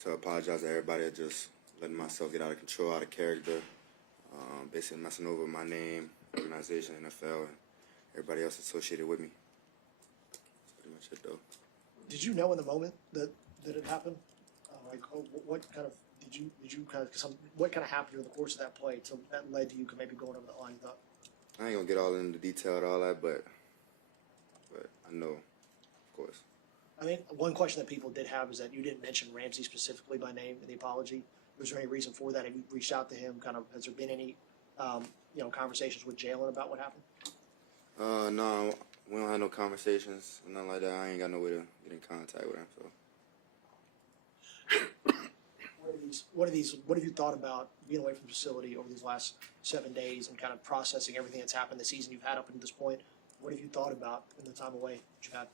to apologize to everybody. I just letting myself get out of control, out of character, basically messing over my name, organization, NFL, and everybody else associated with me. That's pretty much it, though. Did you know in the moment that it happened? What kind of what kind of happened during the course of that play that led to you maybe going over the line? You thought? I ain't gonna get all into detail and all that, but I know, of course. I mean, one question that people did have is that you didn't mention Ramsey specifically by name in the apology. Was there any reason for that? Have you reached out to him? Has there been any, conversations with Jalen about what happened? No, we don't have no conversations, nothing like that. I ain't got no way to get in contact with him. So. What have you thought about being away from the facility over these last 7 days and kind of processing everything that's happened this season you've had up until this point? What have you thought about in the time away that you've had?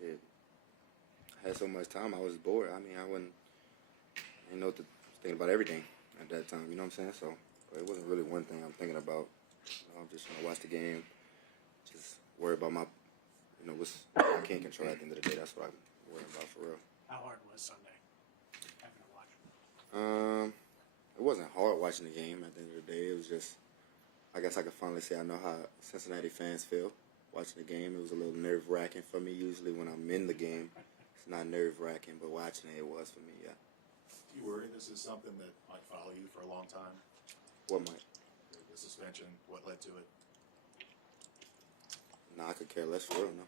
Shit. I had so much time, I was bored. I mean, I didn't know what to think about everything at that time, you know what I'm saying? So, it wasn't really one thing I'm thinking about. I'm just trying to watch the game, just worry about my, I can't control at the end of the day. That's what I'm worrying about for real. How hard was Sunday having to watch? It wasn't hard watching the game at the end of the day. It was just, I guess I could finally say I know how Cincinnati fans feel watching the game. It was a little nerve-wracking for me. Usually when I'm in the game, it's not nerve-wracking, but watching it was for me, yeah. Do you worry this is something that might follow you for a long time? What might? The suspension, what led to it? No, I could care less for real, no.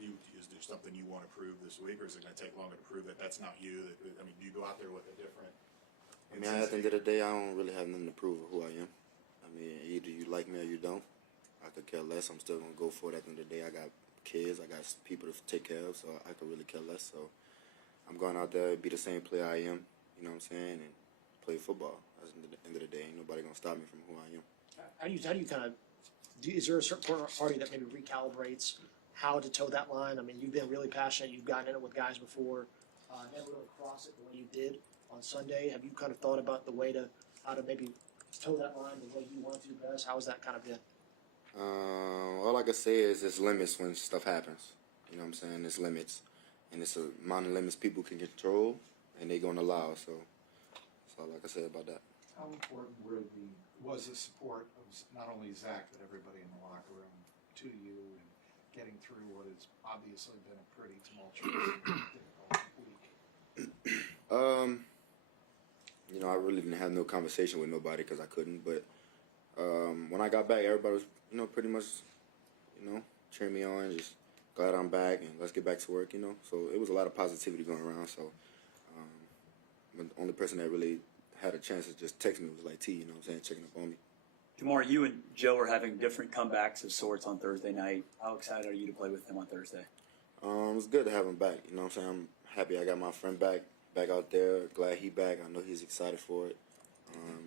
Is there something you want to prove this week, or is it going to take longer to prove that that's not you? I mean, do you go out there with a different... I mean, at the end of the day, I don't really have nothing to prove of who I am. I mean, either you like me or you don't. I could care less. I'm still going to go for it at the end of the day. I got kids. I got people to take care of, so I could really care less. So I'm going out there, be the same player I am, you know what I'm saying, and play football. At the end of the day, ain't nobody going to stop me from who I am. How do you kind of is there a certain party that maybe recalibrates how to toe that line? I mean, you've been really passionate. You've gotten in it with guys before. Never really crossed it the way you did on Sunday. Have you kind of thought about how to maybe toe that line the way you want to best? How has that kind of been? All I can say is there's limits when stuff happens. You know what I'm saying? There's limits. And it's a amount of limits people can control and they're going to allow. So that's all I can say about that. How important was the support of not only Zach, but everybody in the locker room to you and getting through what has obviously been a pretty tumultuous and difficult week? I really didn't have no conversation with nobody because I couldn't. But when I got back, everybody was, pretty much, cheering me on, just glad I'm back and let's get back to work, So it was a lot of positivity going around. So the only person that really had a chance to just text me was like T, checking up on me. Jamar, you and Joe are having different comebacks of sorts on Thursday night. How excited are you to play with him on Thursday? It's good to have him back. You know what I'm saying? I'm happy I got my friend back out there. Glad he back. I know he's excited for it.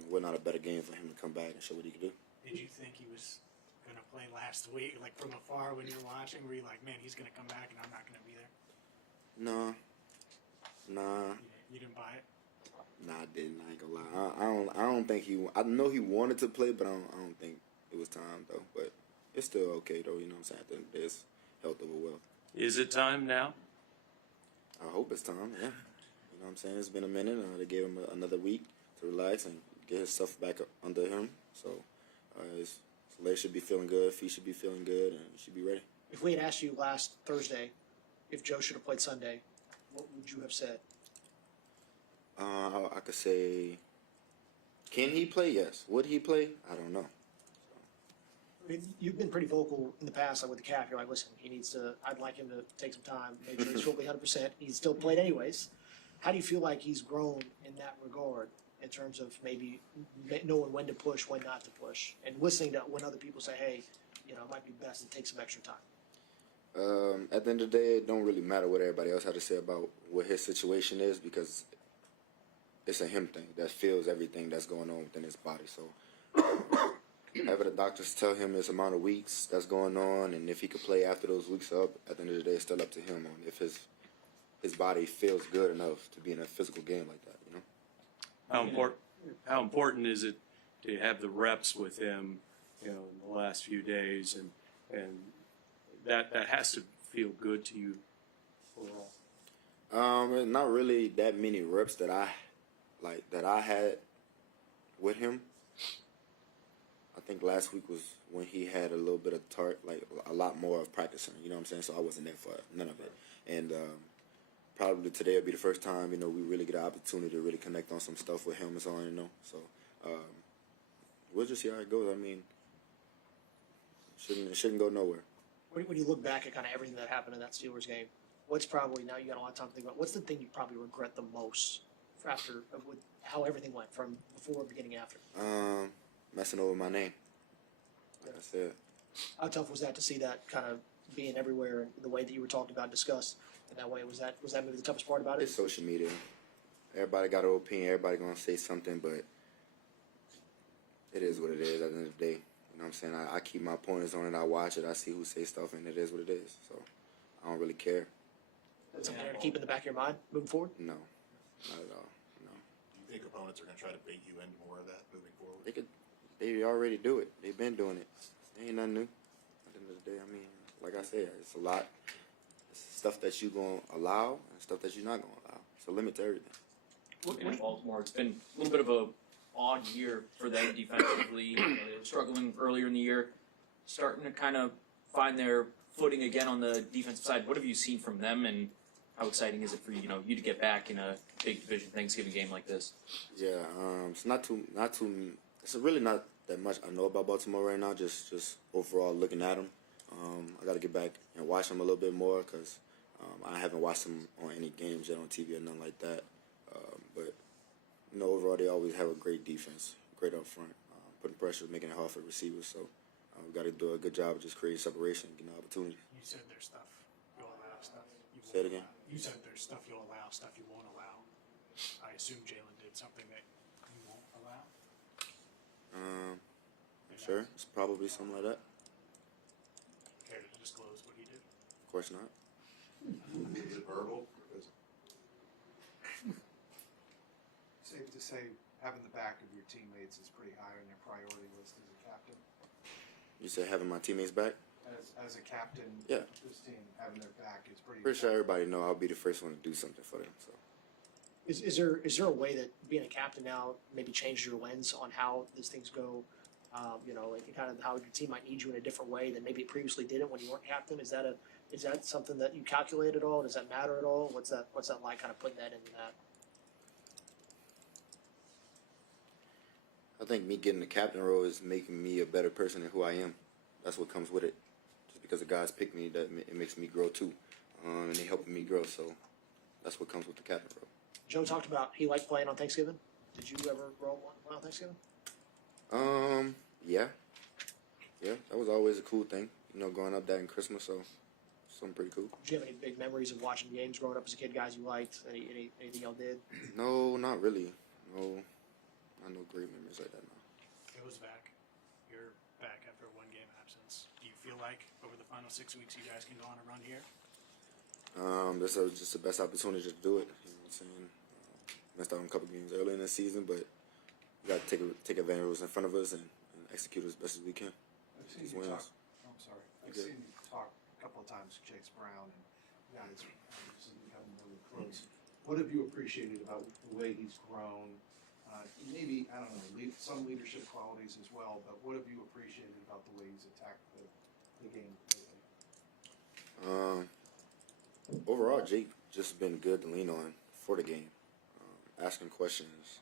We're not a better game for him to come back and show what he can do. Did you think he was going to play last week, like from afar when you're watching? Were you like, man, he's going to come back and I'm not going to be there? Nah. You didn't buy it? Nah, I didn't. I ain't gonna lie. I don't think I know he wanted to play, but I don't think it was time though. But it's still okay though. You know what I'm saying? At the end of the day, it's health over wealth. Is it time now? I hope it's time. Yeah. You know what I'm saying? It's been a minute. They gave him another week to relax and get his stuff back up under him. So his legs should be feeling good. Feet should be feeling good, and he should be ready. If we had asked you last Thursday if Joe should have played Sunday, what would you have said? I could say, can he play? Yes. Would he play? I don't know. I mean, you've been pretty vocal in the past, like with the calf. You're like, listen, I'd like him to take some time, make sure he's fully 100%. He's still played anyways. How do you feel like he's grown in that regard in terms of maybe knowing when to push, when not to push, and listening to when other people say, hey, it might be best to take some extra time? At the end of the day, it don't really matter what everybody else had to say about what his situation is because it's a him thing that feels everything that's going on within his body. So whatever the doctors tell him this amount of weeks that's going on, and if he could play after those weeks are up, at the end of the day, it's still up to him on if his body feels good enough to be in a physical game like that, How important is it to have the reps with him, in the last few days, and and that has to feel good to you overall. Not really that many reps that I had with him. I think last week was when he had a little bit of a lot more of practicing. You know what I'm saying? So I wasn't there for none of it. And probably today will be the first time, we really get an opportunity to really connect on some stuff with him and so on, So we'll just see how it goes. I mean, it shouldn't go nowhere. When you look back at kind of everything that happened in that Steelers game, what's probably, now you got a lot of time to think about, what's the thing you probably regret the most with how everything went from before, beginning, after? Messing over my name. Like I said. How tough was that to see that kind of being everywhere and the way that you were talked about, discussed in that way? Was that maybe the toughest part about it? It's social media. Everybody got an opinion. Everybody gonna say something, but it is what it is at the end of the day. You know what I'm saying? I keep my pointers on it. I watch it. I see who say stuff, and it is what it is. So I don't really care. Something to keep in the back of your mind moving forward? No, not at all. No. Do you think opponents are going to try to bait you into more of that moving forward? They already do it. They've been doing it. It ain't nothing new. At the end of the day, I mean, like I said, it's a lot. It's stuff that you gonna allow and stuff that you're not gonna allow. It's a limit to everything. Looking at Baltimore, it's been a little bit of a odd year for them defensively. They were struggling earlier in the year, starting to kind of find their footing again on the defensive side. What have you seen from them, and how exciting is it for you to get back in a big division Thanksgiving game like this? Yeah, it's not too. It's really not that much I know about Baltimore right now. Just overall looking at them. I got to get back and watch them a little bit more because I haven't watched them on any games yet on TV or nothing like that. But overall they always have a great defense, great up front, putting pressure, making it hard for receivers. So we got to do a good job of just creating separation, getting opportunities. You said there's stuff you'll allow, stuff you won't Say it again. allow. You said there's stuff you'll allow, stuff you won't allow. I assume Jalen did something that you won't allow. Sure, it's probably something like that. Care to disclose what he did? Of course not. Is it verbal? Safe to say, having the back of your teammates is pretty high on your priority list as a captain. You said having my teammates back. As a captain, Yeah. this team having their back is pretty. Pretty sure everybody know I'll be the first one to do something for them. So Is there a way that being a captain now maybe changes your lens on how these things go? And kind of how your team might need you in a different way than maybe it previously didn't when you weren't captain. Is that something that you calculate at all? Does that matter at all? What's that like? Kind of putting that into that. I think me getting the captain role is making me a better person than who I am. That's what comes with it. Just because the guys pick me, it makes me grow too, and they helping me grow. So that's what comes with the captain role. Joe talked about he liked playing on Thanksgiving. Did you ever roll one on Thanksgiving? Yeah, that was always a cool thing. Growing up that in Christmas, so something pretty cool. Did you have any big memories of watching games growing up as a kid? Guys you liked? Anything y'all did? No, not really. No, not no great memories like that. No. Joe's back. You're back after a one-game absence. Do you feel like over the final 6 weeks you guys can go on a run here? This is just the best opportunity to do it. You know what I'm saying? Missed out on a couple games early in the season, but we got to take advantage of what's in front of us and execute as best as we can. I've seen Just you wins. talk. I'm sorry. I've good. seen you talk a couple of times to Chase Brown, and guys obviously become really close. What have you appreciated about the way he's grown? Maybe, I don't know, some leadership qualities as well, but what have you appreciated about the way he's attacked the game lately? Overall, Jake just been good to lean on for the game. Asking questions,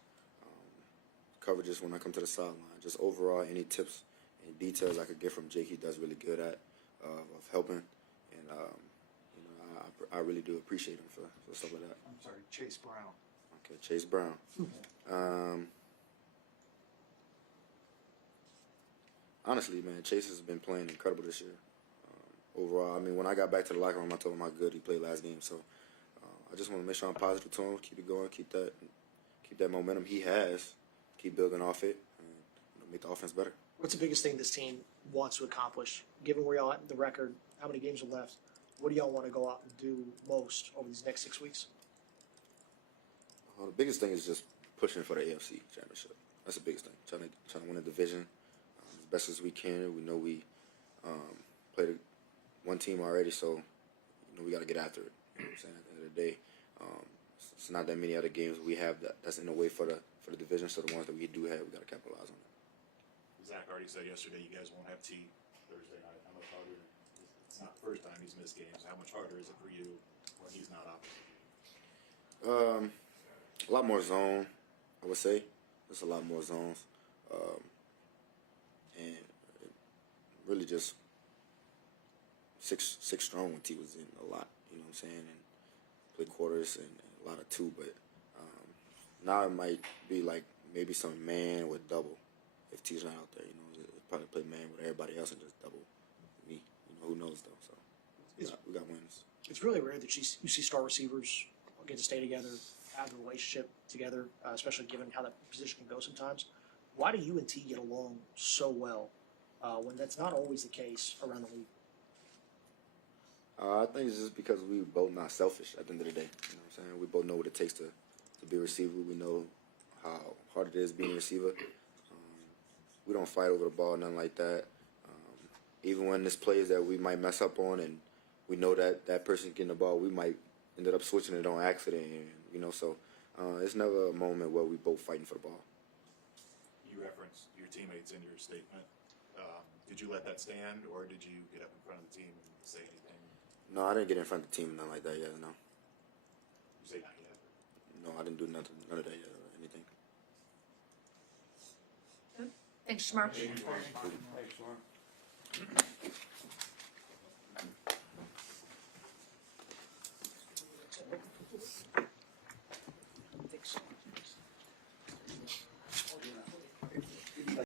coverages when I come to the sideline. Just overall, any tips and details I could get from Jake, he does really good at of helping. And I really do appreciate him for stuff like that. I'm sorry, Chase Brown. Okay, Chase Brown. Honestly, man, Chase has been playing incredible this year. Overall, I mean, when I got back to the locker room, I told him how good he played last game. So I just want to make sure I'm positive to him, keep it going, keep that momentum he has, keep building off it, and make the offense better. What's the biggest thing this team wants to accomplish? Given where y'all at in the record, how many games are left? What do y'all want to go out and do most over these next 6 weeks? The biggest thing is just pushing for the AFC championship. That's the biggest thing. Trying to win a division as best as we can. We know we played one team already, so we got to get after it. You know what I'm saying? At the end of the day, it's not that many other games we have that's in the way for the division. So the ones that we do have, we got to capitalize on it. Zach already said yesterday you guys won't have T Thursday night. How much harder? It's not the first time he's missed games. How much harder is it for you when he's not opposite? A lot more zone, I would say. There's a lot more zones, and really just six strong when T was in a lot. You know what I'm saying? And played quarters and a lot of two, but now it might be like maybe some man with double if T's not out there. You know, probably play man with everybody else and just double me. You know, who knows though? So we got wins. It's really rare that you see star receivers get to stay together, have a relationship together, especially given how that position can go sometimes. Why do you and T get along so well when that's not always the case around the league? I think it's just because we both not selfish at the end of the day. You know what I'm saying? We both know what it takes to be a receiver. We know how hard it is being a receiver. We don't fight over the ball, nothing like that. Even when there's plays that we might mess up on and we know that that person's getting the ball, we might end up switching it on accident. And, so it's never a moment where we both fighting for the ball. You referenced your teammates in your statement. Did you let that stand, or did you get up in front of the team and say anything? No, I didn't get in front of the team, nothing like that yet, no. You say not yet. No, I didn't do none of that yet or anything. Thanks, Shamar. Thanks, Mark.